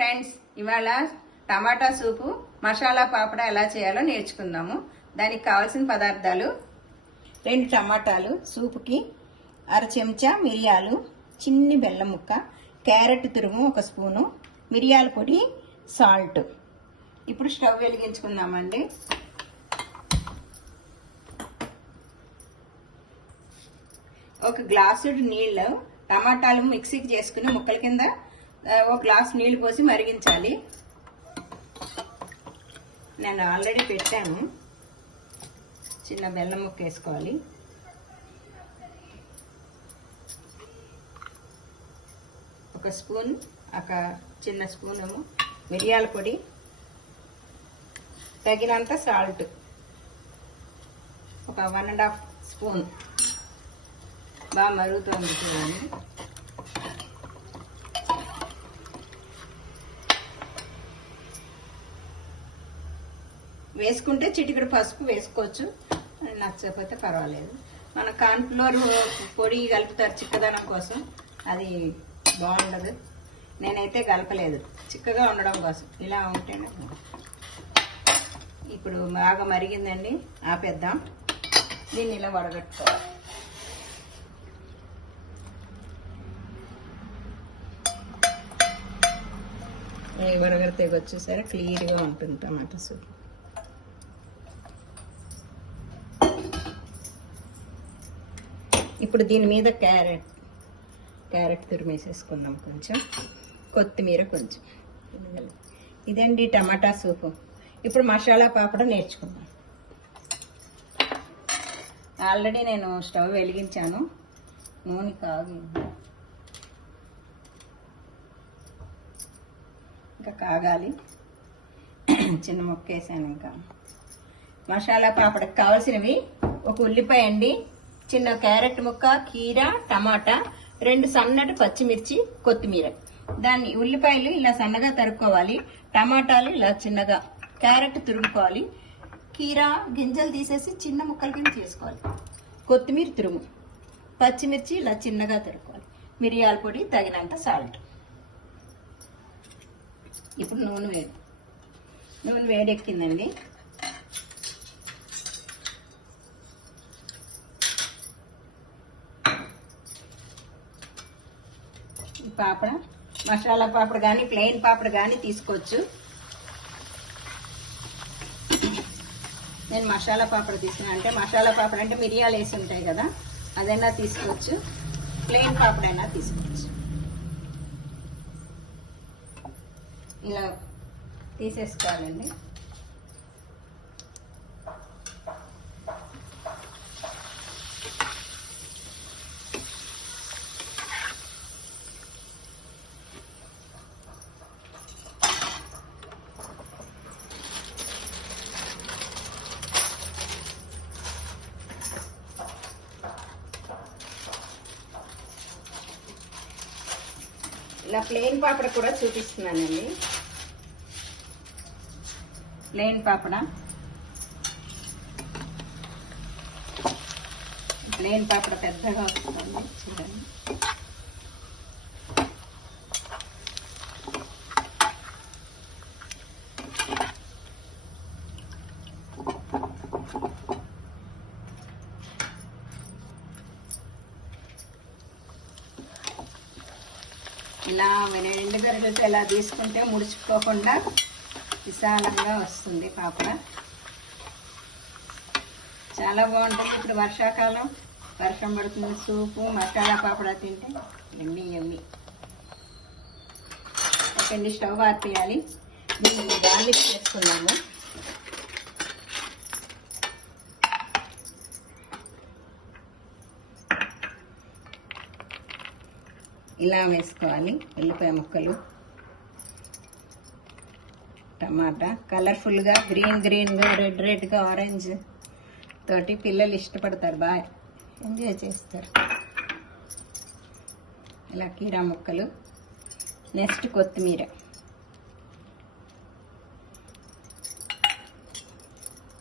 Friends, ఇవాళ టమాటా సూపు మసాలా పాపడ ఎలా చేయాలో నేర్చుకుందాము. దానికి కావాల్సిన పదార్థాలు: 2 టమాటాలు సూపుకి, అర చెంచా మిరియాలు, చిన్ని బెల్లం ముక్క, క్యారెట్ తురుము 1 స్పూను, మిరియాల పొడి, సాల్ట్. ఇప్పుడు స్టవ్ వెలిగించుకుందామండి. ఒక గ్లాసుడు నీళ్ళు టమాటాలు మిక్సీకి చేసుకుని ముక్కల కింద ఒక గ్లాస్ నీళ్లు పోసి మరిగించాలి. నేను ఆల్రెడీ పెట్టాను. చిన్న బెల్లం ముక్క వేసుకోవాలి. ఒక స్పూన్, ఒక చిన్న స్పూన్ ఏమో మిరియాల పొడి, తగినంత సాల్ట్, ఒక 1.5 స్పూన్. బాగా మరుగుతుంది చూడండి. వేసుకుంటే చిటికెడు పసుపు వేసుకోవచ్చు, నచ్చకపోతే పర్వాలేదు. మన కార్న్ఫ్లోర్ పొడి కలుపుతారు చిక్కదనం కోసం, అది బాగుండదు. నేనైతే కలపలేదు, చిక్కగా ఉండడం కోసం. ఇలా ఉంటేనే. ఇప్పుడు బాగా మరిగిందండి, ఆపేద్దాం. దీన్ని ఇలా వడగట్టుకోవాలి. వడగడితే వచ్చేసరి క్లియర్గా ఉంటుంది టమాటా సూప్. ఇప్పుడు దీని మీద క్యారెట్ తురిమేసేసుకుందాం. కొంచెం కొత్తిమీర కొంచెం. ఇదండి టమాటా సూపు. ఇప్పుడు మసాలా పాపడ నేర్చుకుందాం. ఆల్రెడీ నేను స్టవ్ వెలిగించాను. నూనె కాగింది, ఇంకా కాగాలి. చిన్న ముక్క వేసాను. ఇంకా మసాలా పాపడకు కావాల్సినవి: 1 ఉల్లిపాయ అండి, చిన్న క్యారెట్ ముక్క, కీర, టమాటా, 2 సన్నటి పచ్చిమిర్చి, కొత్తిమీర. దాన్ని ఉల్లిపాయలు ఇలా సన్నగా తరుక్కోవాలి, టమాటాలు ఇలా చిన్నగా, క్యారెట్ తురుముకోవాలి, కీర గింజలు తీసేసి చిన్న ముక్కల కింద చేసుకోవాలి, కొత్తిమీర తురుము, పచ్చిమిర్చి ఇలా చిన్నగా తరుక్కోవాలి, మిరియాల పొడి, తగినంత సాల్ట్. ఇప్పుడు నూనె వేడెక్కిందండి. ఈ పాపడ మసాలా పాపడ కానీ ప్లెయిన్ పాపడ కానీ తీసుకోవచ్చు. నేను మసాలా పాపడ తీసుకున్నాను. అంటే మసాలా పాపడ అంటే మిరియాలు వేసి ఉంటాయి కదా, అదైనా తీసుకోవచ్చు, ప్లెయిన్ పాపడైనా తీసుకోవచ్చు. ఇలా తీసేసుకోవాలండి. ఇలా ప్లెయిన్ పాపడ కూడా చూపిస్తున్నానండి. ప్లెయిన్ పాపడ పెద్దగా వస్తుంది చూడండి. ఇలా 2 గరిటెలతో ఇలా తీసుకుంటే ముడుచుకోకుండా విశాలంగా వస్తుంది పాపడ. చాలా బాగుంటుంది. ఇప్పుడు వర్షాకాలం, వర్షం పడుతుంది, సూపు మసాలా పాపడ తింటే ఎమ్మి ఎమ్మి. Okay, stove ఆర్పేయాలి. దీన్ని గార్లిక్ చేసుకున్నాము. ఇలా వేసుకోవాలి. ఉల్లిపాయ ముక్కలు, టమాటా కలర్ఫుల్గా గ్రీన్గా, రెడ్గా, ఆరెంజ్ తోటి పిల్లలు ఇష్టపడతారు, బాగా ఎంజాయ్ చేస్తారు. ఇలా కీరా ముక్కలు, నెక్స్ట్ కొత్తిమీర,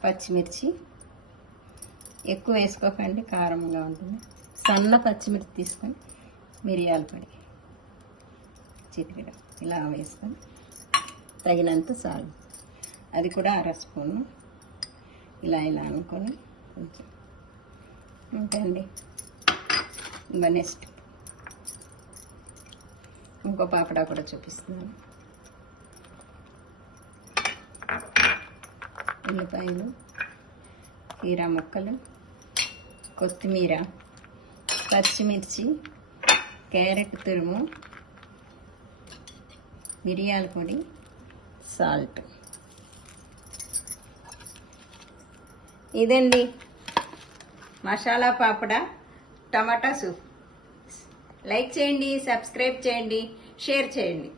పచ్చిమిర్చి ఎక్కువ వేసుకోకండి, కారంగా ఉంటుంది. సన్న పచ్చిమిర్చి తీసుకొని మిరియాల పొడి చిటికెడ ఇలా వేసుకొని తగినంత సాల్ట్, అది కూడా అర స్పూను. ఇలా అనుకొని కొంచెం అండి. ఇంకా నెక్స్ట్ ఇంకో పాపడా కూడా చూపిస్తున్నాను. ఉల్లిపాయలు, కీరా ముక్కలు, కొత్తిమీర, పచ్చిమిర్చి, క్యారెట్ తురుము, మిరియాల పొడి, సాల్ట్. ఇదండి మసాలా పాపడా టమాటా సూప్. లైక్ చేయండి, సబ్స్క్రైబ్ చేయండి, షేర్ చేయండి.